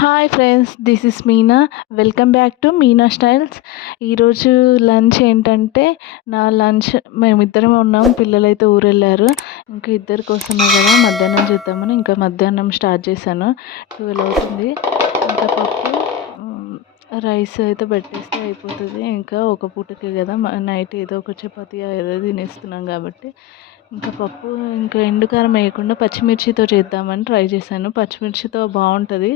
Hi friends this is Meena welcome back to Meena styles ఈరోజు lunch ఏంటంటే నా lunch మేమిద్దరం ఉన్నాం పిల్లలైతే ఊరెళ్ళారు. ఊరు వెళ్ళారు ఇంకా ఇద్దరి కోసమే కదా మధ్యాహ్నం చేద్దామని ఇంకా మధ్యాహ్నం స్టార్ట్ చేశాను. ట్వెల్వ్ అవుతుంది. ఇంకా పప్పు రైస్ అయితే పెట్టేస్తే అయిపోతుంది. ఇంకా ఒక పూటకే కదా నైట్ ఏదో ఒక చపాతీ ఏదో తినేస్తున్నాం కాబట్టి. ఇంకా పప్పు ఇంకా ఎండుకారం వేయకుండా పచ్చిమిర్చితో చేద్దామని ట్రై చేశాను. పచ్చిమిర్చితో బాగుంటుంది.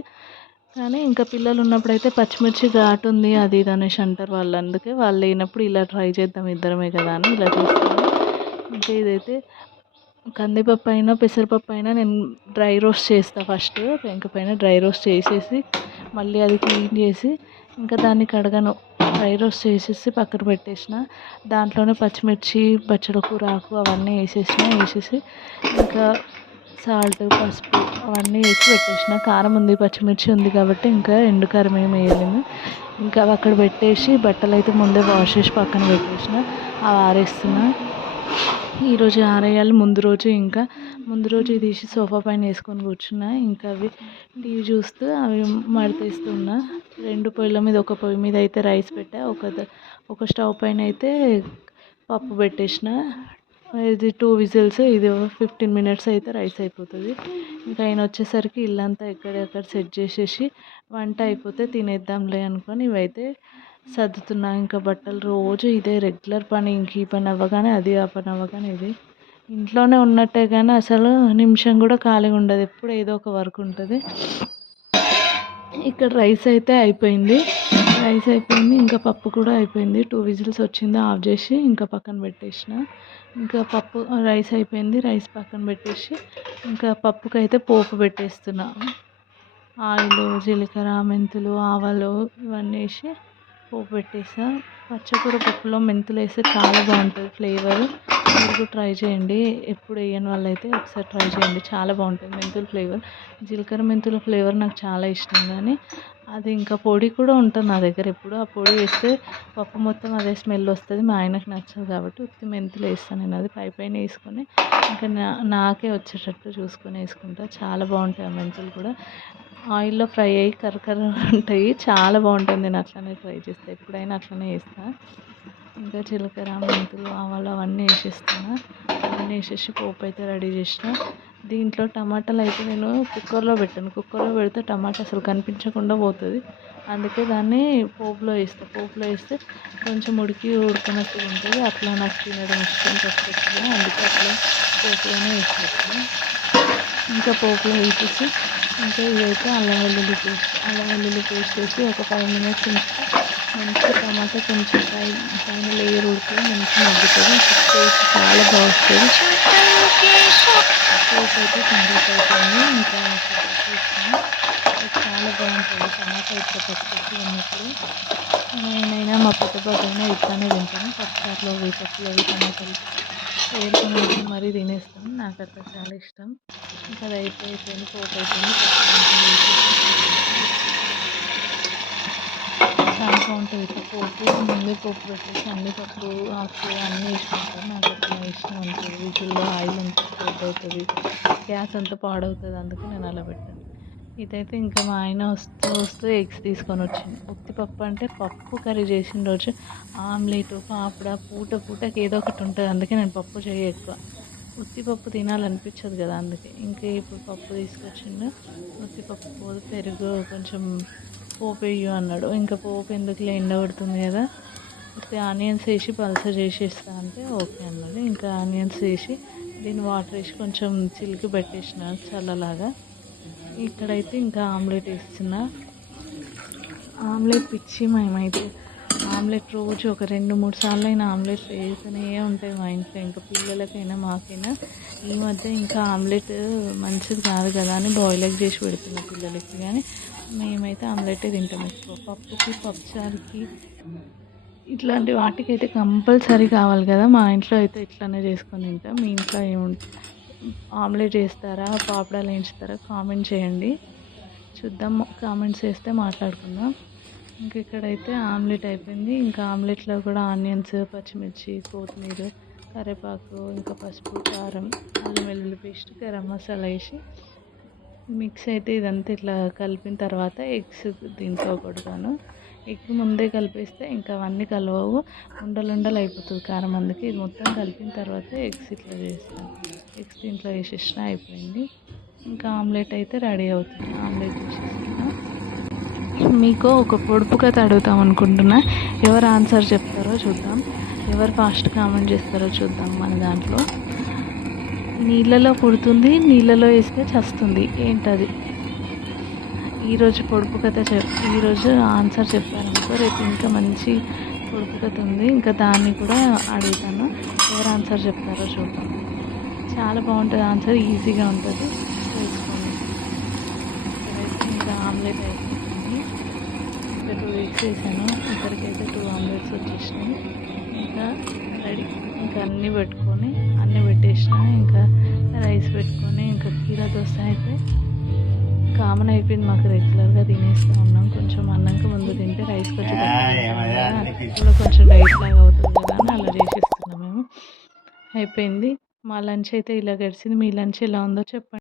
కానీ ఇంకా పిల్లలు ఉన్నప్పుడు అయితే పచ్చిమిర్చి ఘాటు ఉంది అది ఇది అనేసి అంటారు వాళ్ళు. అందుకే వాళ్ళు లేనప్పుడు ఇలా ట్రై చేద్దాం ఇద్దరమే కదా అని ఇలా చేస్తాను ఇంకా ఇదైతే కందిపప్పు అయినా పెసరపప్పు అయినా నేను డ్రై రోస్ట్ చేస్తాను ఫస్ట్. పెంక పైన డ్రై రోస్ట్ చేసేసి మళ్ళీ అది క్లీన్ చేసి ఇంకా దాన్ని కడగను. డ్రై రోస్ట్ చేసేసి పక్కన పెట్టేసిన. దాంట్లోనే పచ్చిమిర్చి పచ్చడి కూర ఆకు అవన్నీ వేసేసిన వేసేసి ఇంకా సాల్ట్ పసుపు అవన్నీ వేసి పెట్టేసిన. కారం ఉంది పచ్చిమిర్చి ఉంది కాబట్టి ఇంకా ఎండు కారం ఏమి వేయలేదు. ఇంకా అక్కడ పెట్టేసి బట్టలు అయితే ముందే వాష్ చేసి పక్కన పెట్టేసిన. అవి ఆరేస్తున్నా. ఈరోజు ఆరేయాలి ముందు రోజు ఇంకా. ముందు రోజు తీసి సోఫా పైన వేసుకొని కూర్చున్నా. ఇంకా అవి టీవీ చూస్తూ అవి మడతేస్తున్నా. రెండు పొయ్యిల మీద ఒక పొయ్యి మీద అయితే రైస్ పెట్టా. ఒక ఒక స్టవ్ పైన అయితే పప్పు పెట్టేసిన. ఇది టూ విజిల్స్ ఇది ఫిఫ్టీన్ మినిట్స్ అయితే రైస్ అయిపోతుంది. ఇంకా ఆయన వచ్చేసరికి ఇల్లంతా ఎక్కడెక్కడ సెట్ చేసేసి వంట అయిపోతే తినేద్దాంలే అనుకొని ఇవైతే సర్దుతున్నా. ఇంకా బట్టలు రోజు ఇదే రెగ్యులర్ పని. ఇంక ఈ పని అవ్వగానే అది ఆ పని అవ్వగానే ఇది. ఇంట్లోనే ఉన్నట్టే కానీ అసలు నిమిషం కూడా ఖాళీగా ఉండదు. ఎప్పుడు ఏదో ఒక వర్క్ ఉంటుంది. ఇక్కడ రైస్ అయితే అయిపోయింది. రైస్ అయిపోయింది ఇంకా పప్పు కూడా అయిపోయింది. టూ విజిల్స్ వచ్చింది ఆఫ్ చేసి ఇంకా పక్కన పెట్టేసిన. ఇంకా పప్పు రైస్ అయిపోయింది రైస్ పక్కన పెట్టేసి ఇంకా పప్పుకి అయితే పోపు పెట్టేస్తున్నా. ఆయిల్ జీలకర్ర మెంతులు ఆవాలు ఇవన్నీ వేసి పోపు పెట్టేసా. పచ్చకూర పప్పులో మెంతులు వేస్తే చాలా బాగుంటుంది ఫ్లేవర్. మీరు ట్రై చేయండి. ఎప్పుడు వేయని వాళ్ళైతే ఒకసారి ట్రై చేయండి. చాలా బాగుంటుంది మెంతుల ఫ్లేవర్. జీలకర్ర మెంతుల ఫ్లేవర్ నాకు చాలా ఇష్టం కానీ అది ఇంకా పొడి కూడా ఉంటుంది నా దగ్గర. ఎప్పుడు ఆ పొడి వేస్తే పప్పు మొత్తం అదే స్మెల్ వస్తుంది. మా ఆయనకు నచ్చదు కాబట్టి ఉత్తి మెంతులు వేస్తాను నేను. అది పై పైన వేసుకొని ఇంకా నా నాకే వచ్చేటట్టు చూసుకొని వేసుకుంటా. చాలా బాగుంటాయి ఆ మెంతులు కూడా. ఆయిల్లో ఫ్రై అయ్యి కర్రకర్ర ఉంటాయి. చాలా బాగుంటుంది. నేను అట్లనే ట్రై చేస్తాను ఎప్పుడైనా అట్లనే వేస్తాను ఇంకా జీలకర్ర మెంతులు ఆవాలు అవన్నీ వేసేస్తాను అవన్నీ వేసేసి పోపు అయితే రెడీ చేసిన. దీంట్లో టమాటాలు అయితే నేను కుక్కర్లో పెట్టాను. కుక్కర్లో పెడితే టమాటా అసలు కనిపించకుండా పోతుంది. అందుకే దాన్ని పోపులో వేస్తాను పోపులో వేస్తే కొంచెం ఉడికి ఉడకనట్టు ఉంటుంది. అట్లా నాకు తినడం ఇష్టం పచ్చిగా అందుకే అట్లా పోపులోనే వేసేస్తాను ఇంకా పోపులో వేసేసి ఇంకా ఇదైతే అల్లం వెల్లుల్లి పేస్ట్. అల్లం వెల్లుల్లి పేస్ట్ వేసి ఒక ఫైవ్ మినిట్స్ ఉంచితే మంచిగా టమాటా కొంచెం ఫ్రై పైన లేయర్ ఉడితే మంచిగా మగ్గుతుంది. టేస్ట్ చాలా బాగుంటుంది. టేస్ట్ అయితే కంప్లీట్ అయిపోయింది. ఇంకా చాలా బాగుంటుంది. టమాటా ఇట్లా పచ్చిపచ్చి ఉన్నప్పుడు. నేనైనా మా పెద్ద బాబైనా ఇట్లానే తింటాను. పప్పుచారులో పప్పులు అవి టమాటాలు వేరుకొని మరీ తినేస్తాను. నాకు అట్లా చాలా ఇష్టం. ఇంకా అది అయిపోయింది. పోపు అయిపోయింది. బాగుంటుంది. ఇట్లా పోపు ముందే పోపు పెట్టేసి అన్ని పప్పు ఆకు అన్నీ వేసుకుంటాను నాకు అట్లా ఇష్టం ఉంటుంది వీటిల్లో ఆయిల్ అంతా స్ప్రెడ్ అవుతుంది. గ్యాస్ అంతా పాడవుతుంది. అందుకే నేను అలా పెట్టాను. ఇదైతే ఇంకా మా ఆయన వస్తూ వస్తూ ఎగ్స్ తీసుకొని వచ్చింది ఉత్తి పప్పు అంటే పప్పు కర్రీ చేసిన రోజు ఆమ్లెట్ పాపడ పూట పూటకి ఏదో ఒకటి ఉంటుంది. అందుకే నేను పప్పు చేయ ఎక్కువ. ఉత్తిపప్పు తినాలనిపించదు కదా అందుకే. ఇంకా ఇప్పుడు పప్పు తీసుకొచ్చిండు. ఉత్తిపప్పు పెరుగు కొంచెం పోపు వేయు అన్నాడు. ఇంకా పోపు ఎందుకులే ఎండ పడుతుంది కదా? అయితే ఆనియన్స్ వేసి పలస చేసేస్తా అంటే ఓకే అన్నాడు. ఇంకా ఆనియన్స్ వేసి దీన్ని వాటర్ వేసి కొంచెం చిలికి పెట్టేసిన చల్లలాగా. ఇక్కడైతే ఇంకా ఆమ్లెట్ వేస్తున్నా. ఆమ్లెట్ పిచ్చి మేమైతే ఆమ్లెట్ రోజు ఒక రెండు మూడు సార్లు అయినా ఆమ్లెట్ వేస్తూనే ఉంటాయి మా ఇంట్లో. ఇంకా పిల్లలకైనా మాకైనా. ఈ మధ్య ఇంకా ఆమ్లెట్ మంచిది కాదు కదా అని బాయిల్ ఎగ్ చేసి పెడుతున్నాం పిల్లలకి. కానీ మేమైతే ఆమ్లెటే తింటాం ఎక్కువ. పప్పుకి పప్పుచారుకి ఇట్లాంటి వాటికి అయితే కంపల్సరీ కావాలి కదా. మా ఇంట్లో అయితే ఇట్లానే చేసుకొని తింటాం. మీ ఇంట్లో ఏముంటుంది ఆమ్లెట్ వేస్తారా? పాపడాలు వేయించుతారా? కామెంట్ చేయండి. చూద్దాం. కామెంట్స్ వేస్తే మాట్లాడుకుందాం. ఇంక ఇక్కడైతే ఆమ్లెట్ అయిపోయింది. ఇంకా ఆమ్లెట్లో కూడా ఆనియన్స్ పచ్చిమిర్చి కొత్తిమీర కరివేపాకు ఇంకా పసుపు కారం అల్లం వెల్లుల్లి పేస్ట్ గరం మసాలా వేసి మిక్స్ అయితే ఇదంతా ఇట్లా కలిపిన తర్వాత ఎగ్స్ దీంట్లో కొడతాను. ఎగ్ ముందే కలిపేస్తే ఇంకా అవన్నీ కలవవు. ఉండలుండలు అయిపోతుంది కారం అందుకే ఇది మొత్తం కలిపిన తర్వాత ఎగ్స్ ఇట్లా చేస్తాను. ఎగ్స్ దీంట్లో వేసేసిన అయిపోయింది. ఇంకా ఆమ్లెట్ అయితే రెడీ అవుతుంది. ఆమ్లెట్ వేసేస్తున్నా మీకు ఒక పొడుపు కథ అడుగుతాం అనుకుంటున్నా. ఎవరు ఆన్సర్ చెప్తారో చూద్దాం. ఎవరు ఫాస్ట్ కామెంట్ చేస్తారో చూద్దాం మన దాంట్లో. నీళ్ళలో పుడుతుంది నీళ్ళలో వేస్తే చస్తుంది. ఏంటది? ఈరోజు పొడుపు కథ చెప్ ఈరోజు ఆన్సర్ చెప్పారనుకో రేపు ఇంకా మంచి పొడుపు కథ ఉంది. ఇంకా దాన్ని కూడా అడుగుతాను. ఎవరు ఆన్సర్ చెప్తారో చూద్దాం. చాలా బాగుంటుంది ఆన్సర్ ఈజీగా ఉంటుంది. తెలుసుకోండి. ఇంకా ఆమ్లెట్ అయితే టూ ఎగ్స్ వేసాను ఇక్కడికైతే టూ ఆమ్లెట్స్ వచ్చేసినాయి. ఇంకా రెడీ. ఇంకా అన్నీ పెట్టుకొని అన్నీ పెట్టేసిన ఇంకా రైస్ పెట్టుకొని ఇంకా కీరా దోశ అయితే కామన్ అయిపోయింది మాకు రెగ్యులర్గా తినేస్తూ ఉన్నాం. కొంచెం అన్నంక ముందు తింటే రైస్ కొంచెం కొంచెం డైట్ లాగా అవుతుంది కదా అని అలా చేసేస్తున్నాం మేము. అయిపోయింది. మా లంచ్ అయితే ఇలా గడిచింది. మీ లంచ్ ఎలా ఉందో చెప్పండి.